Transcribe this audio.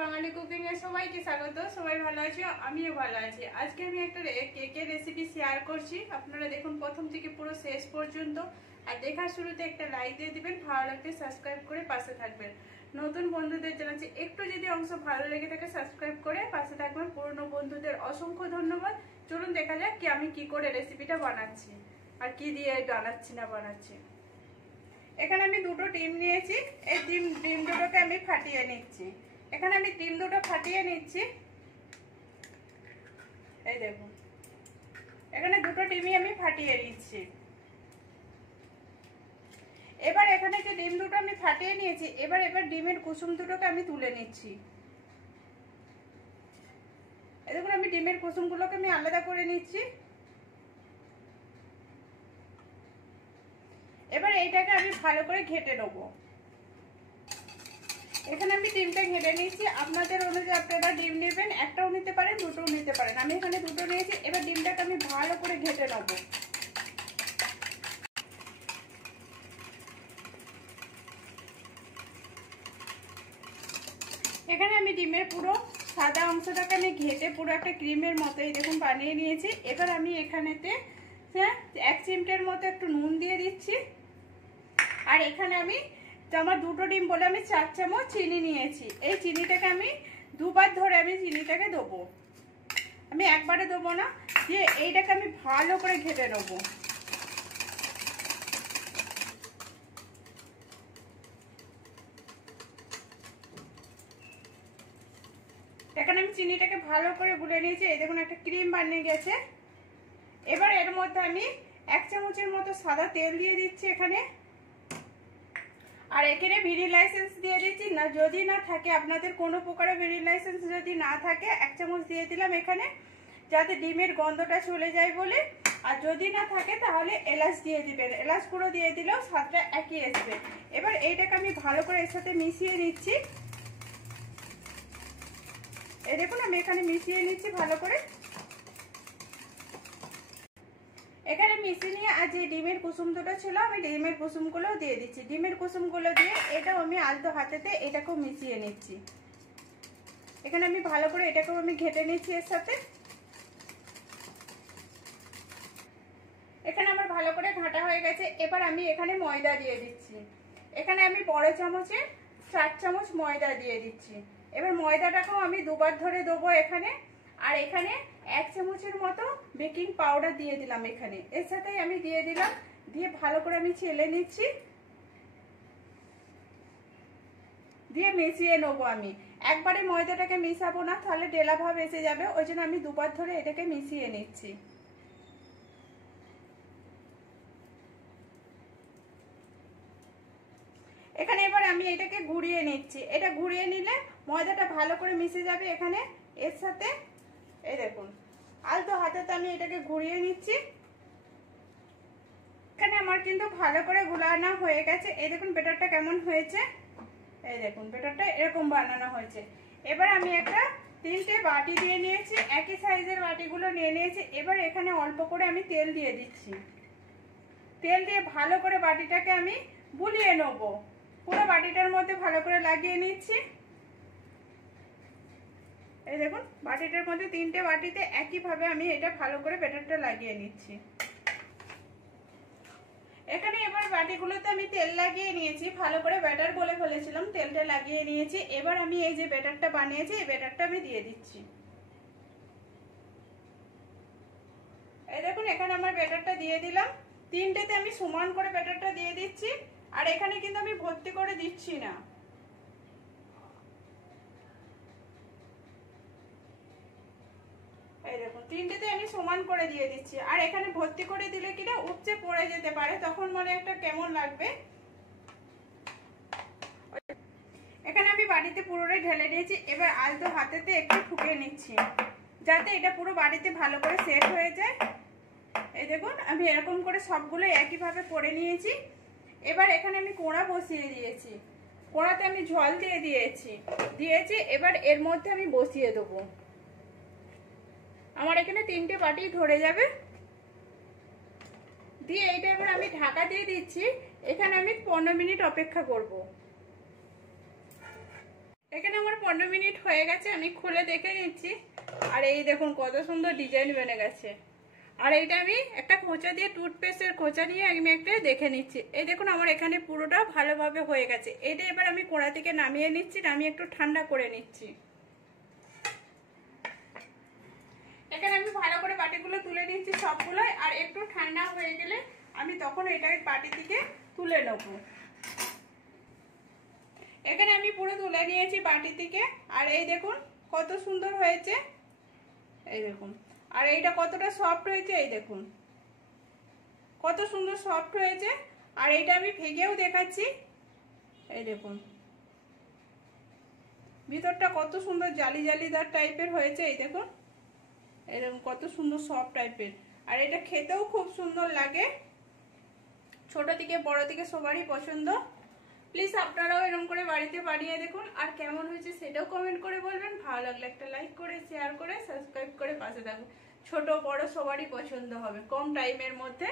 বাঙালি cooking এ সবাইকে স্বাগত। সবাই ভালো আছো, আমিও ভালো আছি। আজকে আমি একটা কেকের রেসিপি শেয়ার করছি। আপনারা দেখুন প্রথম থেকে পুরো শেষ পর্যন্ত, আর দেখার শুরুতে একটা লাইক দিয়ে দিবেন, ভালো লাগলে সাবস্ক্রাইব করে পাশে থাকবেন। নতুন বন্ধুদের জানাচ্ছি একটু যদি অংশ ভালো লেগে থাকে সাবস্ক্রাইব করে পাশে থাকবেন। পুরনো বন্ধুদের অসংখ্য ধন্যবাদ। চলুন দেখা যাক কি আমি কি করে রেসিপিটা বানাচ্ছি আর কি দিয়ে বানাচ্ছি। এখানে আমি দুটো ডিম নিয়েছি। এই ডিম দুটোকে আমি ফাটিয়ে নিচ্ছি। এখানে আমি ডিম দুটো ফাটিয়ে নিচ্ছি। এই দেখুন, এখানে দুটো ডিমই আমি ফাটিয়ে নিচ্ছি। এবার এখানে যে ডিম দুটো আমি ফাটিয়ে নিয়েছি, এবার ডিমের কুসুম দুটোকে আমি তুলে নিচ্ছি। এই দেখুন, আমি ডিমের কুসুমগুলোকে আমি আলাদা করে নিচ্ছি। এবার এইটাকে আমি ভালো করে ঘেটে নেবো। এখানে আমি ডিমটা ঘেটে নিয়েছি। আপনাদের অনুযায়ী আপনারা ডিম নেবেন, একটাও নিতে পারেন, দুটোও নিতে পারেন। আমি এখানে দুটো নিয়েছি। এবার ডিমটাকে আমি ভালো করে ঘেটে নেবো। এখানে আমি ডিমের পুরো সাদা অংশটাকে আমি ঘেটে পুরো একটা ক্রিমের মতোই দেখুন বানিয়ে নিয়েছি। এবার আমি এখানেতে 1 চিমটের মতো একটু নুন দিয়ে দিচ্ছি। আর এখানে আমি আমার দুটো ডিম বলে আমি 4 চামচ চিনি নিয়েছি। এই চিনিটাকে আমি দুবার ধরে আমি চিনিটাকে দেবো, আমি একবারে দেবো না। দিয়ে এইটাকে আমি ভালো করে ঘেটে নেবো। এখানে আমি চিনিটাকে ভালো করে গুলে নিয়েছি। এই দেখুন একটা ক্রিম বানিয়ে গেছে। এবার এর মধ্যে আমি 1 চামচের মতো সাদা তেল দিয়ে দিচ্ছি এখানে। আর এখানে ভ্যানিলা এসেন্স দিয়ে দিচ্ছি। না যদি না থাকে আপনাদের কোনো প্রকারের ভ্যানিলা এসেন্স যদি না থাকে 1 চামচ দিয়ে দিলাম এখানে, যাতে ডিমের গন্ধটা চলে যায় বলে। আর যদি না থাকে তাহলে এলাচ দিয়ে দিবেন, এলাচ গুঁড়ো দিয়ে দিলেও স্বাদটা একই আসবে। এবার এইটাকে আমি ভালো করে এর সাথে মিশিয়ে নিচ্ছি। এই দেখুন আমি এখানে মিশিয়ে নিচ্ছি ভালো করে। এখানে মিশিয়ে নিয়ে আর যে ডিমের কুসুম দুটো ছিল আমি ডিমের কুসুমগুলো দিয়ে দিচ্ছি। ডিমের কুসুমগুলো দিয়ে এটাও আমি আলতো হাতেতে এটাকেও মিশিয়ে নিচ্ছি। এখানে আমি ভালো করে এটাকেও আমি ঘেটে নিচ্ছি এর সাথে। এখানে আমার ভালো করে ঘাঁটা হয়ে গেছে। এবার আমি এখানে ময়দা দিয়ে দিচ্ছি। এখানে আমি বড় চামচে 4 চামচ ময়দা দিয়ে দিচ্ছি। এবার ময়দাটাকেও আমি দুবার ধরে দেবো এখানে। আর এখানে 1 চামচের মতো বেকিং পাউডার দিয়ে দিলাম এখানে, এর সাথেই আমি দিয়ে দিলাম। দিয়ে ভালো করে আমি চেলে নিচ্ছি, দিয়ে মিশিয়ে নেবো। আমি একবারে ময়দাটাকে মিশাবো না, তাহলে ডেলা ভাব এসে যাবে। ওই জন্য আমি দুবার ধরে এটাকে মিশিয়ে নিচ্ছি। এখানে এবার আমি এটাকে ঘুরিয়ে নিচ্ছি। এটা ঘুরিয়ে নিলে ময়দাটা ভালো করে মিশে যাবে এখানে এর সাথে। এই দেখুন আলতো হাতেতে আমি এটাকে ঘুরিয়ে নিচ্ছি। এখানে আমার কিন্তু ভালো করে গুলানো হয়ে গেছে। এই দেখুন ব্যাটারটা কেমন হয়েছে। এই দেখুন ব্যাটারটা এরকম বানানো হয়েছে। এবার আমি একটা 3টে বাটি দিয়ে নিয়েছি, একই সাইজের বাটিগুলো নিয়ে নিয়েছি। এবার এখানে অল্প করে আমি তেল দিয়ে দিচ্ছি। তেল দিয়ে ভালো করে বাটিটাকে আমি বুলিয়ে নেবো। পুরো বাটিটার মধ্যে ভালো করে লাগিয়ে নিচ্ছি। এই দেখুন বাটিটার মধ্যে 3টে বাটিতে একইভাবে আমি এটা ভালো করে ব্যাটারটা লাগিয়ে নিচ্ছি। এখানে এবার বাটিগুলোতে আমি তেল লাগিয়ে নিয়েছি, ভালো করে ব্যাটার বলে ফেলেছিলাম, তেলটা লাগিয়ে নিয়েছি। এবার আমি এই যে ব্যাটারটা বানিয়েছি এই ব্যাটারটা আমি দিয়ে দিচ্ছি। এই দেখুন এখানে আমার ব্যাটারটা দিয়ে দিলাম। 3টেতে আমি সমান করে ব্যাটারটা দিয়ে দিচ্ছি। আর এখানে কিন্তু আমি ভর্তি করে দিচ্ছি না। এই দেখুন 3টেতে আমি সমান করে দিয়ে দিচ্ছি। আর এখানে ভর্তি করে দিলে কিনা উপচে পড়ে যেতে পারে, তখন মনে একটা কেমন লাগবে। এখানে আমি বাটিতে পুরোটাই ঢেলে দিয়েছি। এবার আলতো হাতেতে একটু ঠুকে নিচ্ছি, যাতে এটা পুরো বাটিতে ভালো করে সেট হয়ে যায়। এই দেখুন আমি এরকম করে সবগুলো একইভাবে করে নিয়েছি। এবার এখানে আমি কোড়া বসিয়ে দিয়েছি। কোড়াতে আমি জল দিয়ে দিয়েছি। এবার এর মধ্যে আমি বসিয়ে দেবো। আমার এখানে 3টে বাটি ধরে যাবে। দিয়ে এটা এবার আমি ঢাকা দিয়ে দিচ্ছি। এখানে আমি 15 মিনিট অপেক্ষা করব। এখানে আমার 15 মিনিট হয়ে গেছে, আমি খুলে দেখে নিচ্ছি। আর এই দেখুন কত সুন্দর ডিজাইন বেনে গেছে। আর এইটা আমি একটা খোঁচা দিয়ে, টুথপেস্টের খোঁচা দিয়ে আমি একটা দেখে নিচ্ছি। এই দেখুন আমার এখানে পুরোটা ভালোভাবে হয়ে গেছে। এটা এবার আমি কড়া থেকে নামিয়ে নিচ্ছি, নামিয়ে একটু ঠান্ডা করে নিচ্ছি। এখানে আমি ভালো করে বাটিগুলো তুলে নিচ্ছি সবগুলো। আর একটু ঠান্ডা হয়ে গেলে আমি তখন এটাকে বাটি থেকে তুলে নেব। এখানে আমি পুরো তুলে নিয়েছি বাটি থেকে। আর এই দেখুন কত সুন্দর হয়েছে, এই দেখুন। আর এইটা কতটা সফট হয়েছে, এই দেখুন কত সুন্দর সফট হয়েছে। আর এইটা আমি ভেঙেও দেখাচ্ছি, এই দেখুন ভিতরটা কত সুন্দর জালি জালিদার টাইপের হয়েছে, এই দেখুন এরকম কত সুন্দর সফট টাইপের। আর এটা খেতেও খুব সুন্দর লাগে, ছোট থেকে বড় থেকে সবারই পছন্দ। প্লিজ আপনারাও এরকম করে বাড়িতে বানিয়ে দেখুন। আর কেমন হয়েছে সেটাও কমেন্ট করে বলবেন। ভালো লাগলে একটা লাইক করে, শেয়ার করে, সাবস্ক্রাইব করে পাশে থাকবেন। ছোট বড় সবারই পছন্দ হবে, কম টাইমের মধ্যে